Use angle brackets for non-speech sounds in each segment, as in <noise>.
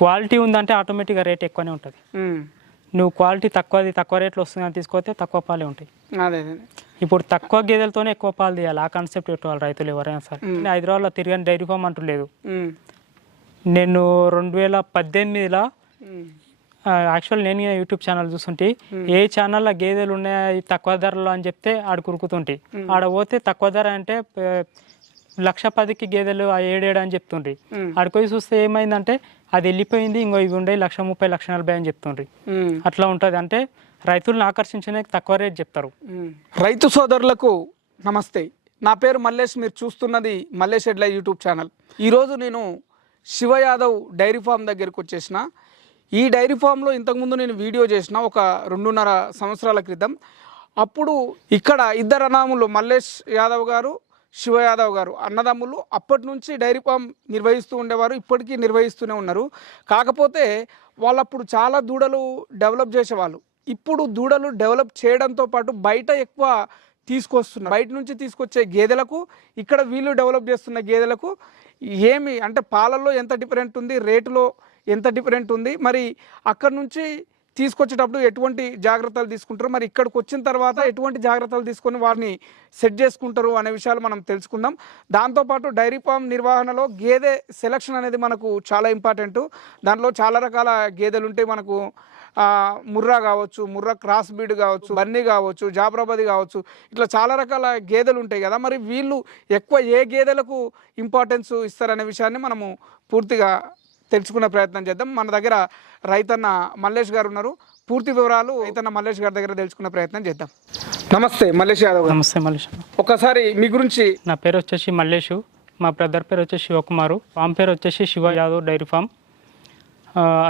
Quality ఉందంటే ఆటోమేటిక్గా rate ఎక్కువనే ఉంటుంది. నువ్వు క్వాలిటీ తక్కువది తక్కువ రేట్లో వస్తుందని తీసుకొస్తే తక్కువ పాలే ఉంటాయి. అదే ఇప్పుడు తక్కువ గేదెలతోనే ఎక్కువ పాలు తీయాలి. ఆ కాన్సెప్ట్ పెట్టుకోవాలి రైతులు ఎవరైనా సరే. నేను హైదరాబాద్లో తిరిగిన డైరీ ఫామ్ అంటూ లేదు. నేను రెండు వేల పద్దెనిమిదిలో. యాక్చువల్ నేను యూట్యూబ్ ఛానల్ చూస్తుంటే ఏ ఛానల్లో గేదెలు ఉన్నాయి తక్కువ ధరలో అని చెప్తే ఆడ కురుకుతుంటే ఆడ పోతే తక్కువ ధర అంటే లక్ష పదికి గేదెలు ఆ ఏడేడు అని చెప్తుండ్రి. ఆడికి చూస్తే ఏమైందంటే అది వెళ్ళిపోయింది ఇంకో ఇవి ఉండే లక్ష ముప్పై లక్ష నలభై అని చెప్తుండ్రి. అట్లా ఉంటుంది. అంటే రైతులను ఆకర్షించడానికి తక్కువ రేట్ చెప్తారు. రైతు సోదరులకు నమస్తే. నా పేరు మల్లేష్. మీరు చూస్తున్నది మల్లేష్ ఎడ్ల యూట్యూబ్ ఛానల్. ఈరోజు నేను శివ యాదవ్ డైరీ ఫామ్ దగ్గరికి వచ్చేసిన. ఈ డైరీ ఫామ్లో ఇంతకుముందు నేను వీడియో చేసిన ఒక రెండున్నర సంవత్సరాల క్రితం. అప్పుడు ఇక్కడ ఇద్దరు అనాములు మల్లేష్ యాదవ్ గారు శివయాదవ్ గారు. అన్నదమ్ములు అప్పటి నుంచి డైరీ ఫామ్ నిర్వహిస్తూ ఉండేవారు ఇప్పటికీ నిర్వహిస్తూనే ఉన్నారు. కాకపోతే వాళ్ళప్పుడు చాలా దూడలు డెవలప్ చేసేవాళ్ళు. ఇప్పుడు దూడలు డెవలప్ చేయడంతో పాటు బయట ఎక్కువ తీసుకొస్తున్నారు. బయట నుంచి తీసుకొచ్చే గేదెలకు ఇక్కడ వీళ్ళు డెవలప్ చేస్తున్న గేదెలకు ఏమి అంటే పాలల్లో ఎంత డిఫరెంట్ ఉంది రేటులో ఎంత డిఫరెంట్ ఉంది మరి అక్కడ నుంచి తీసుకొచ్చేటప్పుడు ఎటువంటి జాగ్రత్తలు తీసుకుంటారు? మరి ఇక్కడికి వచ్చిన తర్వాత ఎటువంటి జాగ్రత్తలు తీసుకొని వారిని సెట్ చేసుకుంటారు అనే విషయాలు మనం తెలుసుకుందాం. దాంతోపాటు డైరీ ఫామ్ నిర్వహణలో గేదె సెలక్షన్ అనేది మనకు చాలా ఇంపార్టెంట్. దాంట్లో చాలా రకాల గేదెలు ఉంటాయి మనకు ముర్రా కావచ్చు ముర్రా క్రాస్ బీడ్ కావచ్చు బన్నీ కావచ్చు జాబ్రాబాది కావచ్చు ఇట్లా చాలా రకాల గేదెలు ఉంటాయి కదా. మరి వీళ్ళు ఎక్కువ ఏ గేదెలకు ఇంపార్టెన్స్ ఇస్తారనే విషయాన్ని మనము పూర్తిగా తెలుసుకునే ప్రయత్నం చేద్దాం. మన దగ్గర రైతన్న మల్లేష్ గారు ఉన్నారు. పూర్తి వివరాలు రైతన్న మల్లేష్ గారి దగ్గర తెలుసుకునే ప్రయత్నం చేద్దాం. నమస్తే మల్లేష్ యాదవ్ నమస్తే మల్లేష్ ఒకసారి మీ గురించి నా పేరు వచ్చేసి మల్లేషు. మా బ్రదర్ పేరు వచ్చేసి శివకుమారు. ఫామ్ పేరు వచ్చేసి Shiva Yadav dairy farm.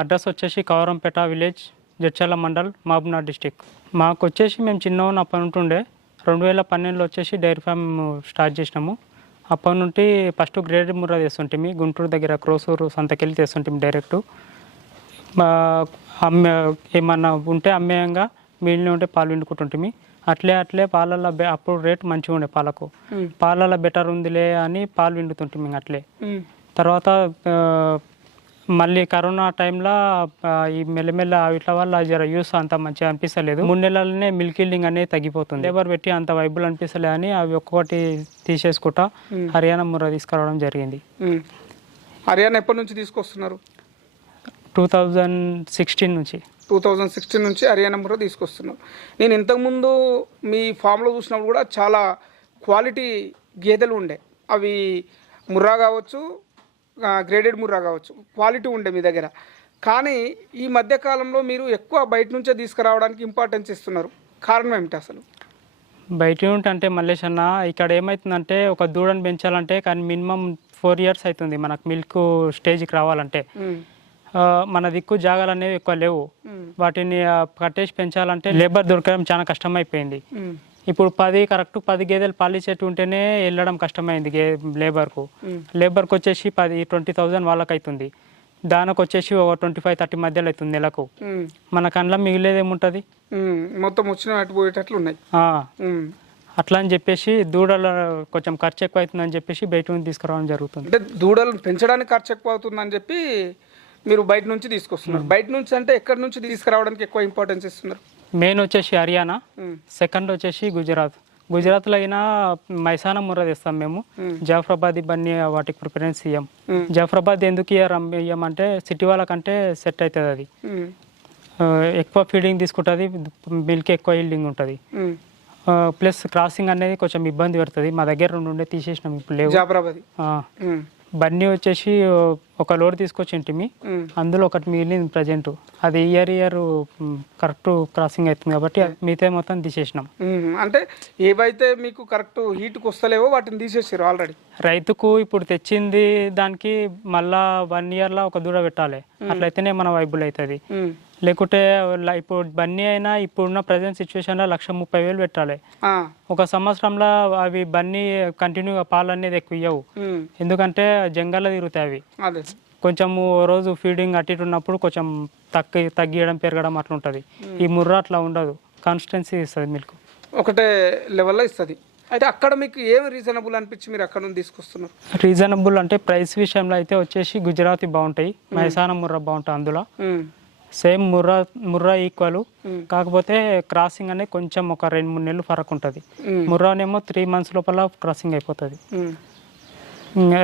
Address వచ్చేసి కవరంపేట విలేజ్ జడ్చర్ల మండల్ మహబూబ్నగర్ డిస్టిక్. మాకు వచ్చేసి మేము చిన్న ఉన్నప్పటి నుండి ఉండే రెండు వేల పన్నెండులో వచ్చేసి డైరీ ఫామ్ స్టార్ట్ చేసినాము. అప్పటి నుండి ఫస్ట్ గ్రేడ్ ముర్రా తెస్తుంటిమి గుంటూరు దగ్గర క్రోసూరు సంతకెళ్ళి తెస్తుంటిమి డైరెక్ట్ మా అమ్మే ఏమన్నా ఉంటే అమ్మేయంగా మిగిలిన ఉంటే పాలు పిండుకుంటుంటిమి. అట్లే అట్లే పాలల్లో అప్పుడు రేట్ మంచిగా ఉండే పాలకు. పాలల్లో బెటర్ ఉందిలే అని పాలు పిండుతుంటిమి ఇంక అట్లే. తర్వాత మళ్ళీ కరోనా టైంలో ఈ మెల్లమెల్ల వీటి వల్ల జర యూస్ అంత మంచిగా అనిపిస్తలేదు. మూడు నెలలనే మిల్క్ ఇల్డింగ్ అనేది తగ్గిపోతుంది. లేబర్ పెట్టి అంత వైబుల్ అనిపిస్తలే అని అవి ఒక్కొక్కటి తీసేసుకుంటా హర్యానా ముర్ర తీసుకురావడం జరిగింది. హర్యానా ఎప్పటి నుంచి తీసుకొస్తున్నారు? టూ థౌజండ్ సిక్స్టీన్ నుంచి. టూ థౌజండ్ సిక్స్టీన్ నుంచి హర్యానా ముర్రా తీసుకొస్తున్నారు. నేను ఇంతకుముందు మీ ఫామ్లో చూసినప్పుడు కూడా చాలా క్వాలిటీ గేదెలు ఉండే. అవి ముర్రా కావచ్చు గ్రేడెడ్ ముర్రా కావచ్చు. క్వాలిటీ ఉండే మీ దగ్గర. కానీ ఈ మధ్య కాలంలో మీరు ఎక్కువ బయట నుంచే తీసుకురావడానికి ఇంపార్టెన్స్ ఇస్తున్నారు. కారణం ఏమిటి అసలు? బయట ఉంటే అంటే మల్లేష్ అన్న ఇక్కడ ఏమవుతుందంటే ఒక దూడని పెంచాలంటే కానీ మినిమం ఫోర్ ఇయర్స్ అవుతుంది మనకు మిల్క్ స్టేజ్కి రావాలంటే. ఆ, మన దిక్కు జాగాలు అనేవి ఎక్కువ లేవు. మ్, వాటిని కట్టేసి పెంచాలంటే లేబర్ దొరకడం చాలా కష్టమైపోయింది. మ్, ఇప్పుడు పది కరెక్ట్ పది గేదెలు పాలిచ్చేట్టు ఉంటేనే వెళ్ళడం కష్టమైంది గే లేబర్కు. లేబర్కి వచ్చేసి పది ట్వంటీ థౌజండ్ వాళ్ళకి అవుతుంది దానికి వచ్చేసి ఒక ట్వంటీ ఫైవ్ థర్టీ మధ్యలో అవుతుంది నెలకు మన కండ్ల మిగిలేది ఏముంటుంది. మొత్తం వచ్చిన అటు పోయేటట్లు ఉన్నాయి. అట్లా అని చెప్పేసి దూడల కొంచెం ఖర్చు ఎక్కువ అవుతుందని చెప్పేసి బయట నుంచి తీసుకురావడం జరుగుతుంది. అంటే దూడలను పెంచడానికి ఖర్చు ఎక్కువ అవుతుందని చెప్పి మీరు బయట నుంచి తీసుకొస్తున్నారు. బయట నుంచి అంటే ఎక్కడి నుంచి తీసుకురావడానికి ఎక్కువ ఇంపార్టెన్స్ ఇస్తున్నారు? మెయిన్ వచ్చేసి హర్యానా సెకండ్ వచ్చేసి గుజరాత్. గుజరాత్లో అయినా మైసానా ముర్ర తెస్తాం మేము. జాఫరాబాద్ ఇవన్నీ వాటికి ప్రిఫరెన్స్ ఇయ్యం. జాఫరాబాద్ ఎందుకు ఇయ్యం ఇయ్యమంటే సిటీ వాళ్ళకంటే సెట్ అవుతుంది అది. ఎక్కువ ఫీడింగ్ తీసుకుంటుంది మిల్క్ ఎక్కువ ఈల్డింగ్ ఉంటుంది. ప్లస్ క్రాసింగ్ అనేది కొంచెం ఇబ్బంది పెడుతుంది. మా దగ్గర రెండు ఉండే తీసేసినాం ఇప్పుడు లేవు. జాఫరాబాది. బన్నీ వచ్చేసి ఒక లోడ్ తీసుకొచ్చి ఇంటిమి. అందులో ఒకటి మిగిలింది ప్రజెంట్ అది ఇయర్ ఇయర్ కరెక్ట్ క్రాసింగ్ అవుతుంది కాబట్టి మిగతా మొత్తం తీసేసినాం. అంటే ఏవైతే మీకు కరెక్ట్ హీట్కి వస్తలేవో వాటిని తీసేసారు ఆల్రెడీ రైతుకు ఇప్పుడు తెచ్చింది దానికి మళ్ళా వన్ ఇయర్లో ఒక దూడ పెట్టాలి. అట్లయితేనే మన వైబుల్ అవుతుంది. లేకుంటే ఇప్పుడు బన్నీ అయినా ఇప్పుడున్న ప్రజెంట్ సిచ్యువేషన్లో లక్ష ముప్పై వేలు పెట్టాలి. ఒక సంవత్సరంలో అవి బన్నీ కంటిన్యూగా పాలు అనేది ఎక్కువ ఇవ్వవు ఎందుకంటే జంగల్లో తిరుగుతాయి అవి. అదే. కొంచెం రోజు ఫీడింగ్ అటు ఇటు ఉన్నప్పుడు కొంచెం తగ్గి తగ్గియడం పెరగడం అట్లా ఉంటుంది ఈ ముర్ర అట్లా ఉండదు. కాన్స్టెన్సీ ఇస్తుంది మిల్క్. ఒకటే లెవెల్లో ఇస్తుంది. అయితే అక్కడ మీకు ఏమి రీజనబుల్ అనిపించి మీరు అక్కడ నుండి తీసుకొస్తున్నారు? రీజనబుల్ అంటే ప్రైస్ విషయంలో అయితే వచ్చేసి గుజరాతీ బాగుంటాయి. మైసానా ముర్రా బాగుంటాయి అందులో. Same Murrah Murrah equal. కాకపోతే క్రాసింగ్ అనేది కొంచెం ఒక రెండు మూడు నెలలు ఫరక్ ఉంటుంది. ముర్రానేమో త్రీ మంత్స్ లోపల క్రాసింగ్ అయిపోతుంది.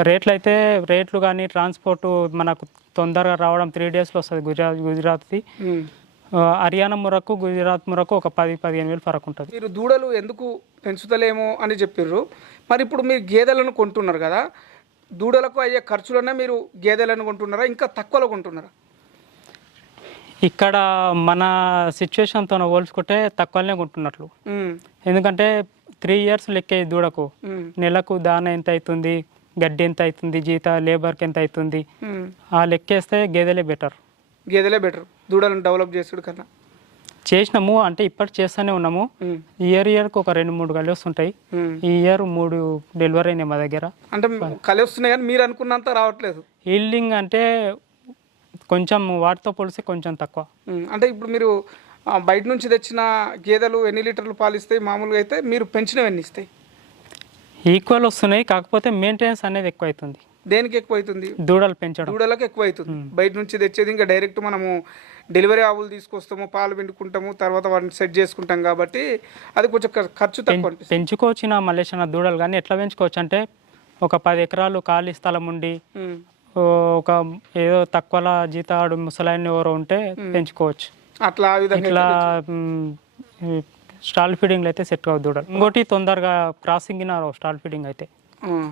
రేట్లు అయితే రేట్లు కానీ ట్రాన్స్పోర్ట్ మనకు తొందరగా రావడం త్రీ డేస్లో వస్తుంది గుజరాత్ గుజరాత్ది. హర్యానా మురకు గుజరాత్ మురకు ఒక పది పదిహేను వేలు ఫరక్ ఉంటుంది. మీరు దూడలు ఎందుకు పెంచుతలేమో అని చెప్పిర్రు. మరి ఇప్పుడు మీరు గేదెలను కొంటున్నారు కదా దూడలకు అయ్యే ఖర్చులన్నా మీరు గేదెలను కొంటున్నారా? ఇంకా తక్కువలో కొంటున్నారా? ఇక్కడ మన సిచ్యువేషన్తో పోల్చుకుంటే తక్కువనే కొంటున్నట్లు. ఎందుకంటే త్రీ ఇయర్స్ లెక్కే దూడకు. నెలకు దాన ఎంత అవుతుంది గడ్డి ఎంత అవుతుంది జీత లేబర్కి ఎంత అవుతుంది. ఆ లెక్కేస్తే గేదెలే బెటర్ గేదెలే బెటర్ దూడలను డెవలప్ చేసుడు కన్నా. చేసినాము అంటే ఇప్పటి చేస్తూనే ఉన్నాము. ఉమ్, ఇయర్ ఇయర్కి ఒక రెండు మూడు గలి వస్తుంటాయి. ఈ ఇయర్ మూడు డెలివరీ అయినాయి మా దగ్గర. అంటే కలి వస్తున్నాయి కానీ మీరు అనుకున్నంత రావట్లేదు. ఈల్డింగ్ అంటే కొంచెం వాటితో పోలిస్తే కొంచెం తక్కువ. అంటే ఇప్పుడు మీరు బయట నుంచి తెచ్చిన గేదెలు ఎన్ని లీటర్లు పాలు ఇస్తాయి మామూలుగా అయితే మీరు పెంచినవి ఎన్ని ఇస్తాయి. ఈక్వల్ వస్తున్నాయి కాకపోతే మెయింటెనెన్స్ అనేది ఎక్కువ అవుతుంది దేనికి ఎక్కువ అవుతుంది దూడలు పెంచడం. దూడలకు ఎక్కువ అవుతుంది బయట నుంచి తెచ్చేది ఇంకా డైరెక్ట్ మనము డెలివరీ ఆవులు తీసుకొస్తాము పాలు పిండుకుంటాము తర్వాత వాటిని సెట్ చేసుకుంటాం కాబట్టి అది కొంచెం ఖర్చు తక్కువ పెంచుకోవచ్చిన మలేషియా దూడలు కానీ ఎట్లా పెంచుకోవచ్చు అంటే ఒక పది ఎకరాలు ఖాళీ స్థలం ఉండి ఒక ఏదో తక్కువలా జీతాడు ముసలాయన ఎవరో ఉంటే పెంచుకోవచ్చు. అట్లా ఇట్లా స్టాల్ ఫీడింగ్లు అయితే సెట్ కావు దూడలు. ఇంకోటి తొందరగా క్రాసింగ్ స్టాల్ ఫీడింగ్ అయితే.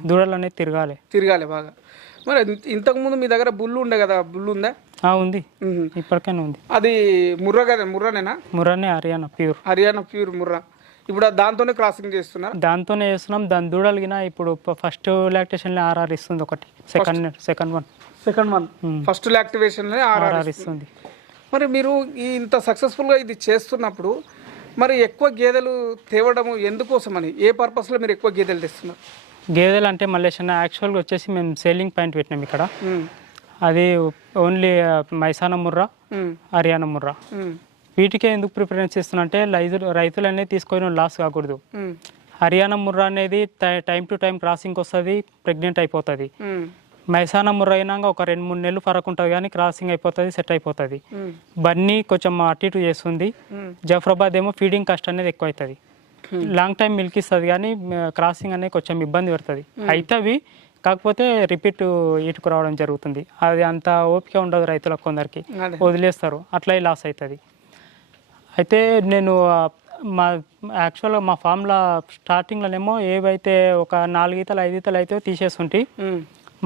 దూడలు అనేది తిరగాలి. తిరగాలి బాగా. మరి ఇంత- ఇంతకుముందు మీ దగ్గర బుల్లు ఉండే కదా? బుల్లు ఉందా? ఆ, ఉంది. ఇప్పటికైనా ఉంది. అది ముర్రా కదా? ముర్రానేనా? ముర్రానే హర్యానా ప్యూర్. హర్యానా ప్యూర్ ముర్రా. ఇప్పుడు దాంతోనే క్రాసింగ్ చేస్తున్నారు? దాంతోనే చేస్తున్నాం. దాని దూడలిగిన ఇప్పుడు ఫస్ట్ లాక్టేషన్లో ఆర్ఆర్ ఇస్తుంది ఒకటి. Second second one second one first activation R R R R ఇస్తుంది. మరి మీరు ఇంత సక్సెస్ఫుల్గా ఇది చేస్తున్నప్పుడు మరి ఎక్కువ గేదెలు తేవడము ఎందుకోసమని ఏ పర్పస్లో మీరు ఎక్కువ గేదెలు తెస్తున్నారు? గేదెలు అంటే మలేషియా. యాక్చువల్గా వచ్చేసి మేము సేలింగ్ పాయింట్ పెట్టినాం ఇక్కడ. ఉమ్, అది ఓన్లీ మైసానా ముర్రా ఉమ్, హర్యానా ముర్రా. ఉమ్, వీటికే ఎందుకు ప్రిఫరెన్స్ ఇస్తున్నా అంటే రైతులు రైతులు అనేది తీసుకొని లాస్ కాకూడదు. హర్యానా ముర్రా అనేది టైం టు టైం క్రాసింగ్ వస్తుంది ప్రెగ్నెంట్ అయిపోతుంది. మైసానా ముర్రా అయినాక ఒక రెండు మూడు నెలలు ఫరక్ ఉంటుంది కానీ క్రాసింగ్ అయిపోతుంది సెట్ అయిపోతుంది. బన్నీ కొంచెం అటు ఇటు చేస్తుంది. జఫరాబాద్ ఏమో ఫీడింగ్ కాస్ట్ అనేది ఎక్కువ అవుతుంది. లాంగ్ టైం మిల్క్ ఇస్తుంది కానీ క్రాసింగ్ అనేది కొంచెం ఇబ్బంది పెడుతుంది. అయితే అవి కాకపోతే రిపీట్ ఇటుకు రావడం జరుగుతుంది. అది అంత ఓపిక ఉండదు రైతులకు కొందరికి. వదిలేస్తారు. అట్లా లాస్ అవుతుంది. అయితే నేను మా యాక్చువల్గా మా ఫామ్లో స్టార్టింగ్లోనేమో ఏవైతే ఒక నాలుగు ఈతలు ఐదు ఈతలు అయితే తీసేస్తుంటే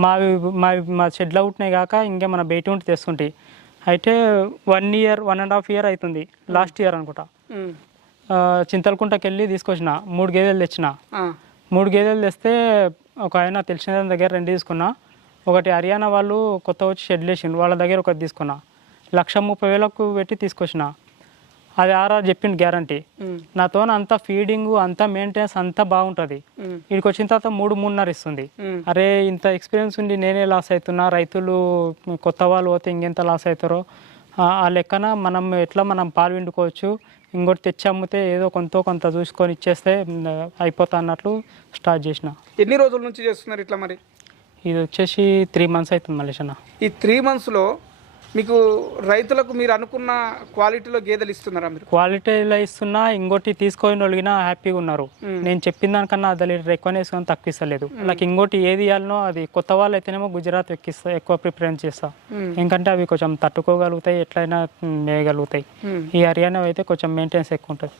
మావి మా మా షెడ్లో ఉంటున్నాయి కాక ఇంకే మన బయట ఉంటే తెస్తుంటాయి అయితే one year one and half year అవుతుంది లాస్ట్ ఇయర్ అనుకుంటా. చింతలకుంటకి వెళ్ళి తీసుకొచ్చిన మూడు గేదెలు తెచ్చిన. మూడు గేదెలు తెస్తే ఒక ఆయన తెలిసిన దాని దగ్గర రెండు తీసుకున్నా. ఒకటి హర్యానా వాళ్ళు కొత్త వచ్చి షెడ్లు వేసిండు వాళ్ళ దగ్గర ఒకటి తీసుకున్నా. లక్ష ముప్పై వేలకు పెట్టి తీసుకొచ్చిన. అది ఆరా చెప్పిండు గ్యారంటీ నాతో అంతా ఫీడింగ్ అంతా మెయింటెనెన్స్ అంతా బాగుంటుంది. వీడికి వచ్చిన తర్వాత మూడు మూడున్నర ఇస్తుంది. అరే ఇంత ఎక్స్పీరియన్స్ ఉండి నేనే లాస్ అవుతున్నా రైతులు కొత్త వాళ్ళు పోతే ఇంకెంత లాస్ అవుతారో ఆ లెక్కన మనం ఎట్లా మనం పాలు పిండుకోవచ్చు? ఇంకోటి తెచ్చి అమ్మితే ఏదో కొంత కొంత చూసుకొని ఇచ్చేస్తే అయిపోతా అన్నట్లు స్టార్ట్ చేసిన. ఎన్ని రోజుల నుంచి చేస్తున్నారు ఇట్లా మరి? ఇది వచ్చేసి త్రీ మంత్స్ అవుతుంది మలేషన్న ఈ త్రీ మంత్స్లో మీకు రైతులకు మీరు అనుకున్న క్వాలిటీలో గేదెలు ఇస్తున్నారా మీరు? క్వాలిటీలో ఇస్తున్నా ఇంకోటి తీసుకొని ఒలిగినా హ్యాపీగా ఉన్నారు. నేను చెప్పిన దానికన్నా అది లీటర్ ఎక్కువనే వేసుకొని తక్కువ ఇస్తలేదు. నాకు ఇంకోటి ఏది ఇవ్వాలనో అది కొత్త వాళ్ళు అయితేనేమో గుజరాత్ ఎక్కిస్తా ఎక్కువ ప్రిఫరెన్స్ చేస్తా. ఎందుకంటే అవి కొంచెం తట్టుకోగలుగుతాయి ఎట్లయినా మేయగలుగుతాయి. ఈ హర్యానా అయితే కొంచెం మెయింటెనెన్స్ ఎక్కువ ఉంటుంది.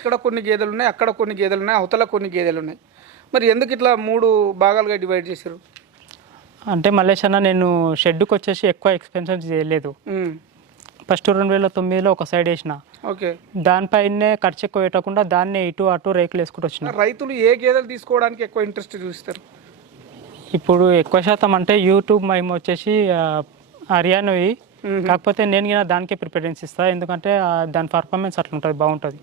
ఇక్కడ కొన్ని గేదెలు ఉన్నాయి అక్కడ కొన్ని గేదెలు ఉన్నాయి అవతల కొన్ని గేదెలు ఉన్నాయి. మరి ఎందుకు ఇట్లా మూడు భాగాలుగా డివైడ్ చేశారు? అంటే మలేషియా నేను షెడ్కి వచ్చేసి ఎక్కువ ఎక్స్పెన్షన్ చేయలేదు. ఫస్ట్ రెండు వేల తొమ్మిదిలో ఒక సైడ్ వేసిన. ఓకే. దానిపైనే ఖర్చు ఎక్కువ పెట్టకుండా దాన్నే ఇటు అటు రేకులు వేసుకుంటూ వచ్చిన. రైతులు ఏ గేదెలు తీసుకోవడానికి ఎక్కువ ఇంట్రెస్ట్ చూపిస్తారు ఇప్పుడు ఎక్కువ శాతం అంటే యూట్యూబ్ మేము వచ్చేసి హర్యానావి. కాకపోతే నేను కూడా దానికే ప్రిఫరెన్స్ ఇస్తా. ఎందుకంటే దాని పర్ఫార్మెన్స్ అట్లా ఉంటుంది బాగుంటుంది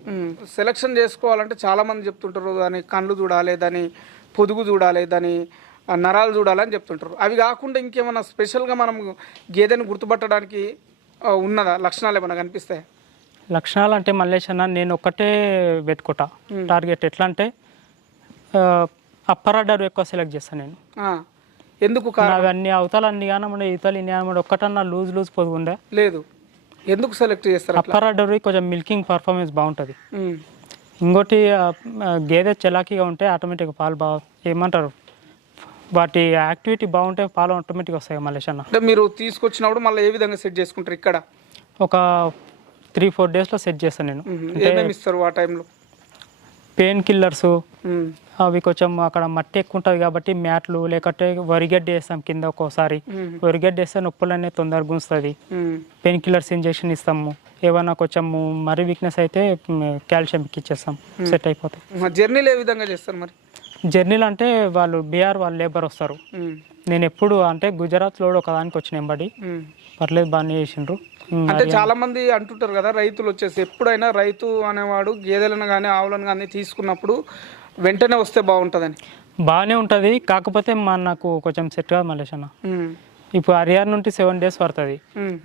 సెలక్షన్ చేసుకోవాలంటే చాలా మంది చెప్తుంటారు దాని కళ్ళు చూడాలి దాని పొదుగు చూడాలి దాని నరాలు చూడాలి అని చెప్తుంటారు. అవి కాకుండా ఇంకేమైనా స్పెషల్గా మనం గేదెను గుర్తుపట్టడానికి ఉన్నదా? లక్షణాలు ఏమైనా కనిపిస్తాయి? లక్షణాలు అంటే మల్లేష్ అన్న నేను ఒక్కటే పెట్టుకుంటా టార్గెట్ ఎట్లా అంటే అప్పర్ ఆర్డర్ ఎక్కువ సెలెక్ట్ చేస్తాను నేను. ఎందుకు అన్ని అవతల అన్ని కానమాట ఇవతలు ఇన్ని కానమాట ఒక్కటన్నా లూజ్ లూజ్ పొదుగుండే లేదు. ఎందుకు సెలెక్ట్ చేస్తారు అప్పర్ ఆర్డర్ కొంచెం మిల్కింగ్ పర్ఫార్మెన్స్ బాగుంటుంది. ఇంకోటి గేదె చలాకీగా ఉంటే ఆటోమేటిక్గా పాలు బాగా ఏమంటారు? వాటి యాక్టివిటీ బాగుంటే పాలు ఆటోమేటిక్గా వస్తాయి మలేష్ అన్న. అంటే మీరు తీసుకొచ్చినప్పుడు మళ్ళీ ఏ విధంగా సెట్ చేసుకుంటారు ఇక్కడ? ఒక త్రీ ఫోర్ డేస్లో సెట్ చేస్తాను నేను. ఏమేమి ఇస్తారు ఆ టైంలో పెయిన్ కిల్లర్స్. అవి కొంచెం అక్కడ మట్టి ఎక్కువ ఉంటుంది కాబట్టి మ్యాట్లు లేకపోతే వరిగడ్డి వేస్తాం కింద ఒక్కోసారి. వరిగడ్డి వేస్తే నొప్పులనే తొందరగా గుంస్తుంది. పెయిన్ కిల్లర్స్ ఇంజెక్షన్ ఇస్తాము. ఏమైనా కొంచెం మరీ వీక్నెస్ అయితే కాల్షియం ఇచ్చేస్తాం. సెట్ అయిపోతాయి. జర్నీలు ఏ విధంగా చేస్తారు మరి? జర్నీలు అంటే వాళ్ళు బీఆర్ వాళ్ళు లేబర్ వస్తారు. నేను ఎప్పుడు అంటే గుజరాత్లో ఒక దానికి వచ్చిన ఎంబడి. పర్లేదు బాగానే చేసిండ్రు అంటే చాలా మంది అంటుంటారు కదా రైతులు వచ్చేసి ఎప్పుడైనా రైతు అనేవాడు గేదెలను కానీ ఆవులను కానీ తీసుకున్నప్పుడు వెంటనే వస్తే బాగుంటుందని బాగానే ఉంటుంది కాకపోతే మనకు కొంచెం సెట్ కాదు మలేష్ అన్న. ఇప్పుడు హరియాణ నుండి సెవెన్ డేస్ పడుతుంది.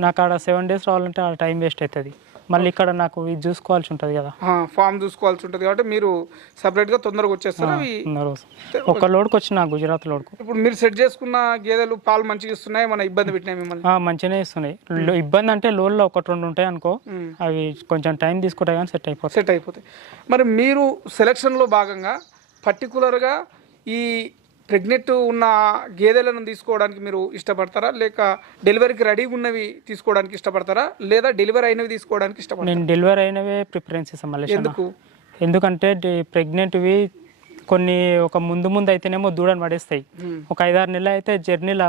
నాకు ఆడ సెవెన్ డేస్ రావాలంటే ఆ టైం వేస్ట్ అవుతుంది మళ్ళీ ఇక్కడ నాకు ఇది చూసుకోవాల్సి ఉంటుంది కదా. ఫామ్ చూసుకోవాల్సి ఉంటుంది కాబట్టి మీరు సపరేట్గా తొందరగా వచ్చేస్తారు? అవి. ఒక లోడ్కి వచ్చిన గుజరాత్ లోడ్కు. ఇప్పుడు మీరు సెట్ చేసుకున్న గేదెలు పాలు మంచిగా ఇస్తున్నాయి? మన ఇబ్బంది పెట్టినాయి మిమ్మల్ని? మంచిగానే ఇస్తున్నాయి. ఇబ్బంది అంటే లోన్లో ఒకటి రెండు ఉంటాయి అనుకో. అవి కొంచెం టైం తీసుకుంటాయి కానీ సెట్ అయిపోతాయి. సెట్ అయిపోతాయి. మరి మీరు సెలక్షన్లో భాగంగా పర్టికులర్గా ఈ ప్రెగ్నెంట్ ఉన్న గేదెలను తీసుకోవడానికి మీరు ఇష్టపడతారా? లేక డెలివరీకి రెడీగా ఉన్నవి తీసుకోవడానికి ఇష్టపడతారా? లేదా డెలివరీ అయినవి తీసుకోవడానికి ఇష్టపడతారా? నేను డెలివరీ అయినవే ప్రిఫరెన్స్ ఇస్తాను ఎందుకు? ఎందుకంటే ప్రెగ్నెంట్వి కొన్ని ఒక ముందు ముందు అయితేనేమో దూడని పడేస్తాయి. ఒక ఐదారు నెలలు అయితే జర్నీలో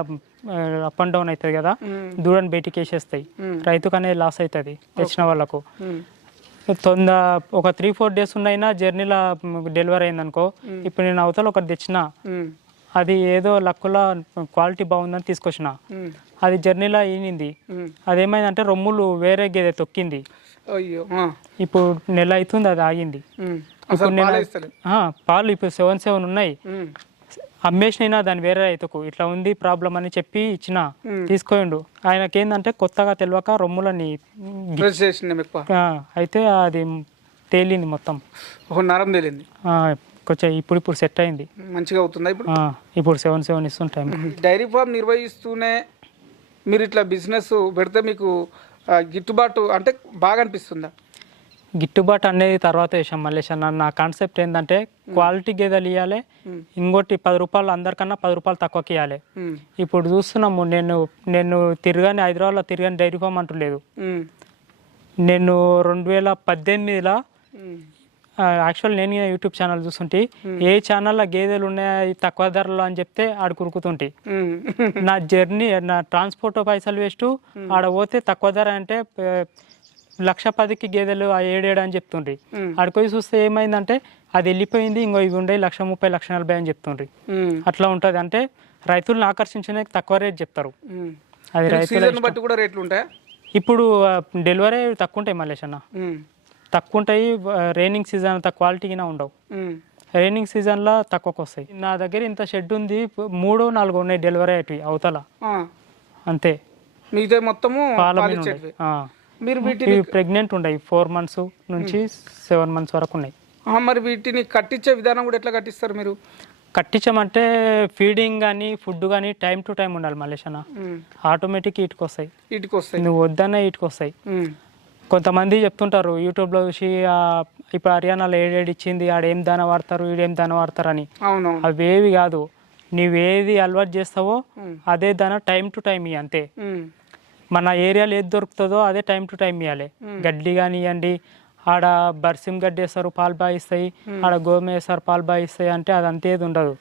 అప్ అండ్ డౌన్ అవుతుంది కదా. దూడని బయటికి వేసేస్తాయి. రైతుకు అనేది లాస్ అవుతుంది తెచ్చిన వాళ్ళకు. తొందర ఒక త్రీ ఫోర్ డేస్ ఉన్నైనా జర్నీలో డెలివరీ అయిందనుకో ఇప్పుడు నేను అవతల ఒకటి తెచ్చిన. అది ఏదో లక్కుల క్వాలిటీ బాగుందని తీసుకొచ్చిన. అది జర్నీలో ఈనింది. అదేమైందంటే రొమ్ములు వేరే గేదె తొక్కింది. ఇప్పుడు నెల అవుతుంది అది ఆగింది. నేను- పాలే ఇప్పుడు సెవెన్ సెవెన్ ఉన్నాయి. అమ్మేసినైనా దాని వేరే రైతుకు ఇట్లా ఉంది ప్రాబ్లం అని చెప్పి ఇచ్చిన. తీసుకోండు ఆయనకి ఏంటంటే కొత్తగా తెలియక రొమ్ములని అయితే అది తేలింది మొత్తం. నరం తేలింది. కొంచెం ఇప్పుడు ఇప్పుడు సెట్ అయింది మంచిగా అవుతుందా ఇప్పుడు ఇప్పుడు సెవెన్ సెవెన్ ఇస్తుంటాం <laughs> డైరీ ఫామ్ నిర్వహిస్తూనే మీరు ఇట్లా బిజినెస్ పెడితే మీకు గిట్టుబాటు అంటే బాగా అనిపిస్తుందా గిట్టుబాటు అనేది తర్వాత వేసాం మల్లేష్ అన్న నా కాన్సెప్ట్ ఏంటంటే క్వాలిటీ గేదెలు ఇవ్వాలి. ఇంకోటి పది రూపాయలు అందరికన్నా పది రూపాయలు తక్కువకి ఇవ్వాలి. ఇప్పుడు చూస్తున్నాము నేను నేను తిరగని హైదరాబాద్లో తిరగని డైరీ ఫామ్ అంటలేదు. నేను రెండు వేల పద్దెనిమిదిలో. యాక్చువల్ నేను యూట్యూబ్ ఛానల్ చూస్తుంటే ఏ ఛానల్లో గేదెలు ఉన్నాయి తక్కువ ధరలో అని చెప్తే ఆడ కురుకుతుంటే ఉమ్. నా జర్నీ నా ట్రాన్స్పోర్ట్ పైసలు వేస్ట్ ఆడ పోతే తక్కువ ధర అంటే లక్ష పదికి గేదెలు ఆ ఏడేడు అని చెప్తుండ్రి. ఆడికి పోయి చూస్తే ఏమైందంటే అది వెళ్ళిపోయింది ఇంకో ఇవి ఉండే లక్ష ముప్పై లక్ష నలభై అని చెప్తుండ్రి. అట్లా ఉంటుంది అంటే రైతులను ఆకర్షించడానికి తక్కువ రేట్ చెప్తారు. అది రైతుల బట్టి కూడా రేట్లు ఉంటాయా ఇప్పుడు డెలివరీ తక్కువ ఉంటాయి మల్లేష్ అన్న. తక్కువ ఉంటాయి రైనింగ్ సీజన్ అంత క్వాలిటీగా ఉండవు. రైనింగ్ సీజన్లో తక్కువకి వస్తాయి నా దగ్గర ఇంత షెడ్ ఉంది మూడు నాలుగు ఉన్నాయి డెలివరీ అయ్యేటివి అవతల. అంతే. మిగతా మొత్తము. మీరు వీటిని ప్రెగ్నెంట్ ఉన్నాయి ఫోర్ మంత్స్ నుంచి సెవెన్ మంత్స్ వరకు ఉన్నాయి. మరి వీటిని కట్టించే విధానం కూడా ఎట్లా కట్టిస్తారు మీరు? కట్టించామంటే ఫీడింగ్ కానీ ఫుడ్ కానీ టైం టు టైం ఉండాలి మలేష్ అన్న ఉమ్. ఆటోమేటిక్ ఇటుకు వస్తాయి వీటికి వస్తాయి నువ్వు వద్దన్నా ఇటుకు వస్తాయి ఉమ్. కొంతమంది చెప్తుంటారు యూట్యూబ్లో చూసి ఇప్పుడు హర్యానాలో ఏడేడు ఇచ్చింది ఆడ దాన వాడతారు ఈడేం దాన వాడతారు అని అవేవి కాదు నువ్వేది అలవాటు చేస్తావో. అదే దాన టైం టు టైం ఇవ్వి అంతే. మన ఏరియాలో ఏది దొరుకుతుందో అదే టైం టు టైం ఇవ్వాలి గడ్డి కానీ ఇవ్వండి ఆడ బర్సిం గడ్డి వేస్తారు పాలు బాగా ఇస్తాయి ఆడ గోధుమ వేస్తారు పాలు బాగా ఇస్తాయి అంటే అది అంతేది ఉండదు.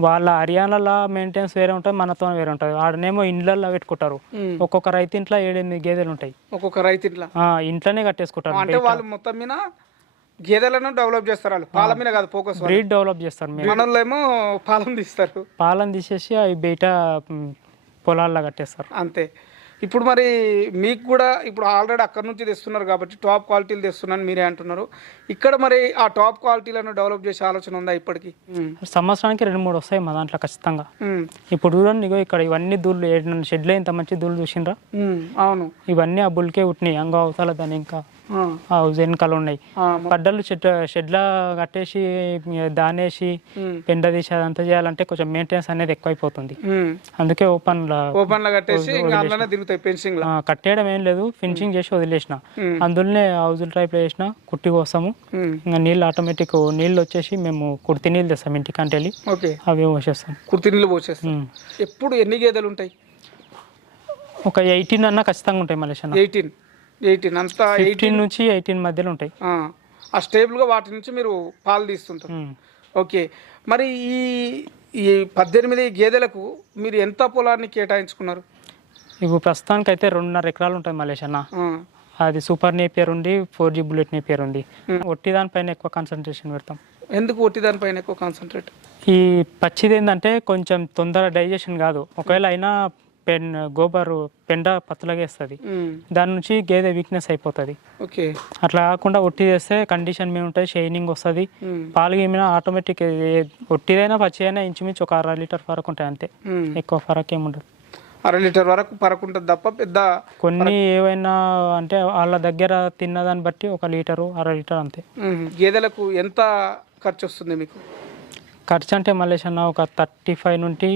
వాళ్ళ హర్యానాలో మెయింటెనెన్స్ వేరే ఉంటుంది మనతో వేరే ఉంటుంది. ఆడనేమో ఇండ్లల్లో పెట్టుకుంటారు. ఒక్కొక్క రైతు ఇంట్లో ఏడెనిమిది గేదెలు ఉంటాయి. ఒక్కొక్క రైతు ఇట్లా ఇంట్లోనే కట్టేసుకుంటారు. అంటే వాళ్ళు మొత్తం మీద గేదెలను డెవలప్ చేస్తారు వాళ్ళు. పాల మీద కాదు ఫోకస్ బ్రీడ్ డెవలప్ చేస్తారు మనోళ్ళు ఏమో పాలను తీస్తారు. పాలను తీసేసి అవి బయట పొలాల్లో కట్టేస్తారు. అంతే. ఇప్పుడు మరి మీకు కూడా ఇప్పుడు ఆల్రెడీ అక్కడ నుంచి తెస్తున్నారు కాబట్టి టాప్ క్వాలిటీలు తెస్తున్నాను మీరే అంటున్నారు ఇక్కడ మరి ఆ టాప్ క్వాలిటీలను డెవలప్ చేసే ఆలోచన ఉందా ఇప్పటికి. సంవత్సరానికి రెండు మూడు వస్తాయి మా దాంట్లో ఖచ్చితంగా. ఇప్పుడు చూడండి ఇగో ఇక్కడ ఇవన్నీ దూళ్ళు షెడ్లో ఇంత మంచి దూళ్ళు చూసిండ్రా. అవును ఇవన్నీ ఆ బుల్కే ఉట్టినాయి అంగ అవతల దాని ఇంకా హౌస్ వెనకాల ఉన్నాయి. పడ్డలు షెడ్ షెడ్ల కట్టేసి దానేసి పెండ తీసి అదంతా చేయాలంటే కొంచెం మెయింటెనెన్స్ అనేది ఎక్కువైపోతుంది. అందుకే ఓపెన్ ఓపెన్లో కట్టేసి తిరుగుతాయి లో కట్టేయడం ఏం లేదు ఫినిషింగ్ చేసి వదిలేసిన. అందులోనే హౌజుల టైప్ వేసిన కుట్టి కోసాము. ఇంకా నీళ్ళు ఆటోమేటిక్ నీళ్ళు వచ్చేసి మేము కుర్తి నీళ్ళు తెస్తాం ఇంటికంటే వెళ్ళి ఓకే. అవి పోసేస్తాం. కుర్తి నీళ్ళు పోసేస్తాం. ఎప్పుడు ఎన్ని గేదెలు ఉంటాయి? ఒక ఎయిటీన్ అన్న ఖచ్చితంగా ఉంటాయి మలేషియా. ఎయిటీన్. ఎయిటీన్ అంతా ఎయిటీన్ నుంచి ఎయిటీన్ మధ్యలో ఉంటాయి. ఆ స్టేబుల్గా వాటి నుంచి మీరు పాలు తీస్తుంటారు. ఓకే. మరి ఈ ఈ పద్దెనిమిది గేదెలకు మీరు ఎంత పొలాన్ని కేటాయించుకున్నారు? ఇప్పుడు ప్రస్తుతానికి అయితే రెండున్నర ఎకరాలు ఉంటాయి మలేషియా ఆ, అది సూపర్ నేపియర్ ఉంది ఫోర్ జీ బుల్లెట్ నేపియర్ ఉంది. ఒట్టి దానిపైన ఎక్కువ కాన్సన్ట్రేషన్ పెడతాం. ఎందుకు ఒట్టి దానిపైన ఎక్కువ కాన్సన్ట్రేట్ ఈ పచ్చిది ఏంటంటే కొంచెం తొందర డైజెషన్ కాదు. ఒకవేళ అయినా పెన్ గోబరు పెండ పత్తులగా వేస్తుంది దాని నుంచి గేదె వీక్నెస్ అయిపోతుంది. ఓకే. అట్లా కాకుండా ఒట్టి చేస్తే కండిషన్ మీద ఉంటుంది షైనింగ్ వస్తుంది. పాలు ఏమైనా ఆటోమేటిక్ ఒట్టిదైనా పచ్చి అయినా ఇంచుమించు ఒక అర లీటర్ ఫరక్ ఉంటాయి అంతే. ఎక్కువ ఫరక్ ఏమి ఉండదు. అర లీటర్ వరకు పరకుంటుంది తప్ప పెద్ద కొన్ని ఏవైనా అంటే వాళ్ళ దగ్గర తిన్నదాన్ని బట్టి ఒక లీటరు అర లీటర్ అంతే. గేదెలకు ఎంత ఖర్చు వస్తుంది మీకు? ఖర్చు అంటే మలేషియా ఒక థర్టీ ఫైవ్ నుండి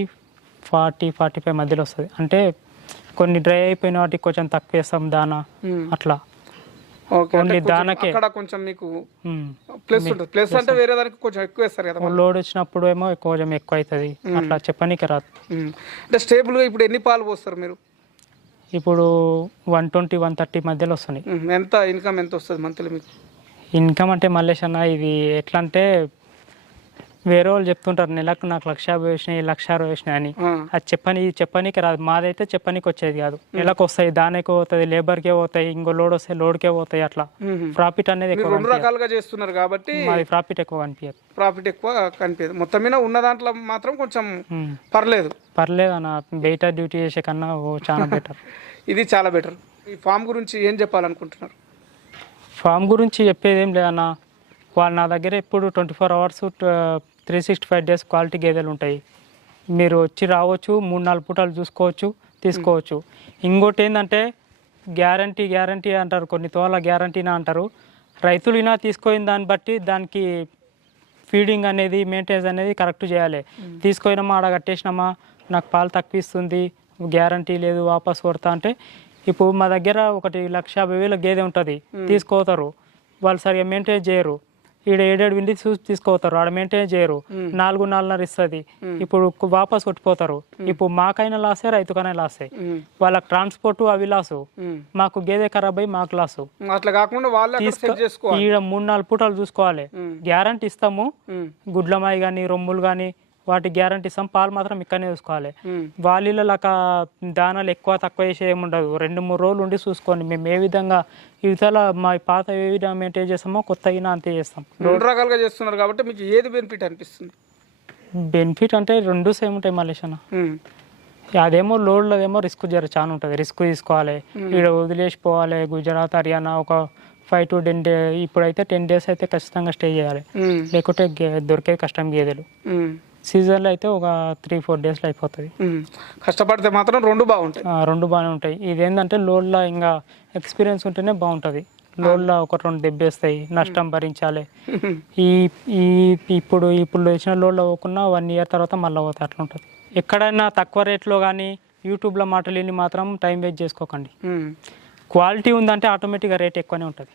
ఫార్టీ ఫార్టీ ఫైవ్ మధ్యలో వస్తుంది. అంటే కొన్ని డ్రై అయిపోయిన వాటికి కొంచెం తక్కువ వేస్తాం దానా ఉమ్, అట్లా. ఓన్లీ కొంచెం దానకే. అక్కడ కొంచెం మీకు ఉమ్. ప్లస్ ఉంటుంది. ప్లస్ అంటే వేరే దానికి కొంచెం ఎక్కువ వేస్తారు కదా లోడ్ వచ్చినప్పుడు ఏమో కొంచెం ఎక్కువ అవుతుంది. అట్లా చెప్పనీకి రాదు. అంటే స్టేబుల్గా ఇప్పుడు ఎన్ని పాలు పోస్తారు మీరు? ఇప్పుడు వన్ ట్వంటీ వన్ థర్టీ మధ్యలో వస్తున్నాయి ఎంత ఇన్కమ్ ఎంత వస్తుంది మంత్లీ మీకు? ఇన్కమ్ అంటే మల్లేష్ అన్న ఇది ఎట్లా అంటే వేరే వాళ్ళు చెప్తుంటారు నెలకు నాకు లక్ష యాభై వేసినాయి లక్ష అరవై వేసినాయి అని. అది చెప్పని చెప్పనీకి రాదు. మాదైతే చెప్పనీకి వచ్చేది కాదు. నెలకు వస్తాయి దానికి పోతుంది లేబర్కే పోతాయి ఇంకో లోడ్ వస్తే లోడ్కే పోతాయి అట్లా. ప్రాఫిట్ అనేది ఎక్కువ రెండు రకాలుగా చేస్తున్నారు కాబట్టి మాది ప్రాఫిట్ ఎక్కువ కనిపించదు. ప్రాఫిట్ ఎక్కువ కనిపించదు. మొత్తం మీద ఉన్న దాంట్లో మాత్రం కొంచెం. పర్లేదు. పర్లేదు అన్న బయట డ్యూటీ చేసే కన్నా ఓ చాలా <laughs> బెటర్ ఇది చాలా బెటర్ ఈ ఫామ్ గురించి ఏం చెప్పాలనుకుంటున్నారు? ఫామ్ గురించి చెప్పేది ఏం లేదన్న. వాళ్ళు నా దగ్గర ఎప్పుడు twenty four hours three sixty five days quality గేదెలు ఉంటాయి. మీరు వచ్చి రావచ్చు మూడు నాలుగు పూటలు చూసుకోవచ్చు తీసుకోవచ్చు. ఇంకోటి ఏంటంటే గ్యారంటీ గ్యారంటీ అంటారు కొన్ని తోల గ్యారంటీనా అంటారు. రైతులు తీసుకున్న దాన్ని బట్టి దానికి ఫీడింగ్ అనేది మెయింటెనెన్స్ అనేది కరెక్ట్ చేయాలి. తీసుకుపోయినామా ఆడ కట్టేసినామా నాకు పాలు తక్కువ ఇస్తుంది గ్యారంటీ లేదు వాపస్ కొడతా అంటే ఇప్పుడు మా దగ్గర ఒకటి లక్ష యాభై వేల గేదె ఉంటుంది. తీసుకోతారు. వాళ్ళు సరిగా మెయింటైన్ చేయరు. ఈడ ఏడేడు విండి చూసి తీసుకోతారు. ఆడ మెయింటైన్ చేయరు. నాలుగు నాలుగున్నర ఇస్తుంది. ఇప్పుడు వాపస్ కొట్టిపోతారు. ఇప్పుడు మాకైనా లాసే రైతుకైనా లాసే. వాళ్ళకి ట్రాన్స్పోర్ట్ అవి లాసు. మాకు గేదె ఖరాబ్ అయ్యి మాకు లాసు. అట్లా కాకుండా వాళ్ళే మూడు నాలుగు పూటలు చూసుకోవాలి. గ్యారంటీ ఇస్తాము. గుడ్లమాయి కానీ రొమ్ములు కానీ వాటి గ్యారంటీ ఇస్తాం పాలు మాత్రం ఇక్కడనే చూసుకోవాలి. ఉమ్. వాళ్ళ లక దానాలు ఎక్కువ తక్కువ వేసేది ఏమి ఉండదు. రెండు మూడు రోజులు ఉండి చూసుకోండి. మేము ఏ విధంగా ఇవతల మా పాత ఏ విధంగా మెయింటైన్ చేస్తామో కొత్త అయినా అంతే చేస్తాం. రెండు రకాలుగా చేస్తున్నారు కాబట్టి మీకు ఏది బెనిఫిట్ అనిపిస్తుంది? బెనిఫిట్ అంటే రెండు సేమ్ ఉంటాయి మలేషన్న ఉమ్, అదేమో లోడ్లో ఏమో రిస్క్ జర చాలా ఉంటుంది. రిస్క్ తీసుకోవాలి. ఇక్కడ వదిలేసిపోవాలి గుజరాత్ హర్యానా ఒక ఫైవ్ టు టెన్ డే ఇప్పుడైతే టెన్ డేస్ అయితే ఖచ్చితంగా స్టే చేయాలి. లేకుంటే దొరికే కష్టం గేదెలు. సీజన్లో అయితే ఒక త్రీ ఫోర్ డేస్లో అయిపోతుంది. కష్టపడితే మాత్రం రెండు బాగుంటాయి. రెండు బాగానే ఉంటాయి. ఇదేంటంటే లోడ్లో ఇంకా ఎక్స్పీరియన్స్ ఉంటేనే బాగుంటుంది. లోడ్లో ఒక రెండు దెబ్బేస్తాయి నష్టం భరించాలి. ఈ ఈ ఇప్పుడు ఇప్పుడు వచ్చిన లోడ్లో పోకుండా వన్ ఇయర్ తర్వాత మళ్ళీ పోతాయి అట్లా ఉంటుంది. ఎక్కడైనా తక్కువ రేట్లో కానీ యూట్యూబ్లో మాటలు మాత్రం టైం వేస్ట్ చేసుకోకండి. క్వాలిటీ ఉందంటే ఆటోమేటిక్గా రేట్ ఎక్కువనే ఉంటుంది.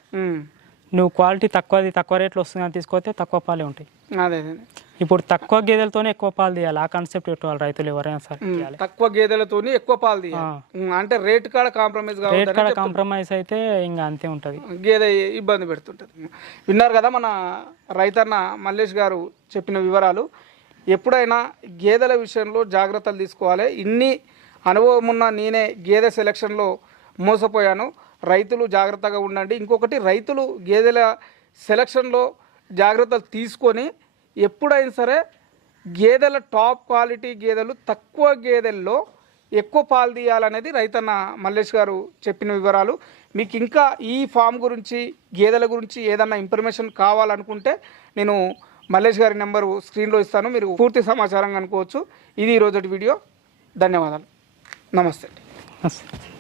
నువ్వు క్వాలిటీ తక్కువది తక్కువ రేట్లో వస్తుందని తీసుకొస్తే తక్కువ పాలే ఉంటాయి. అదే అదే. ఇప్పుడు తక్కువ గేదెలతోనే ఎక్కువ పాలు తీయాలి. ఆ కాన్సెప్ట్ పెట్టుకోవాలి రైతులు ఎవరైనా సరే తక్కువ గేదెలతోని ఎక్కువ పాలు తీయాలి. అంటే రేట్ కాడ కాంప్రమైజ్ రేట్ కాడ కాంప్రమైజ్ అయితే ఇంకా అంతే ఉంటుంది. గేదె ఇబ్బంది పెడుతుంటుంది. విన్నారు కదా మన రైతన్న మల్లేష్ గారు చెప్పిన వివరాలు. ఎప్పుడైనా గేదెల విషయంలో జాగ్రత్తలు తీసుకోవాలి. ఇన్ని అనుభవం ఉన్న నేనే గేదె సెలక్షన్లో మోసపోయాను. రైతులు జాగ్రత్తగా ఉండండి. ఇంకొకటి రైతులు గేదెల సెలక్షన్లో జాగ్రత్తలు తీసుకొని ఎప్పుడైనా సరే గేదెల టాప్ క్వాలిటీ గేదెలు తక్కువ గేదెల్లో ఎక్కువ పాలు తీయాలనేది రైతన్న మల్లేష్ గారు చెప్పిన వివరాలు. మీకు ఇంకా ఈ ఫామ్ గురించి గేదెల గురించి ఏదన్నా ఇన్ఫర్మేషన్ కావాలనుకుంటే నేను మల్లేష్ గారి నెంబరు స్క్రీన్లో ఇస్తాను. మీరు పూర్తి సమాచారం కనుకోవచ్చు ఇది ఈరోజు వీడియో. ధన్యవాదాలు. నమస్తే. అస్-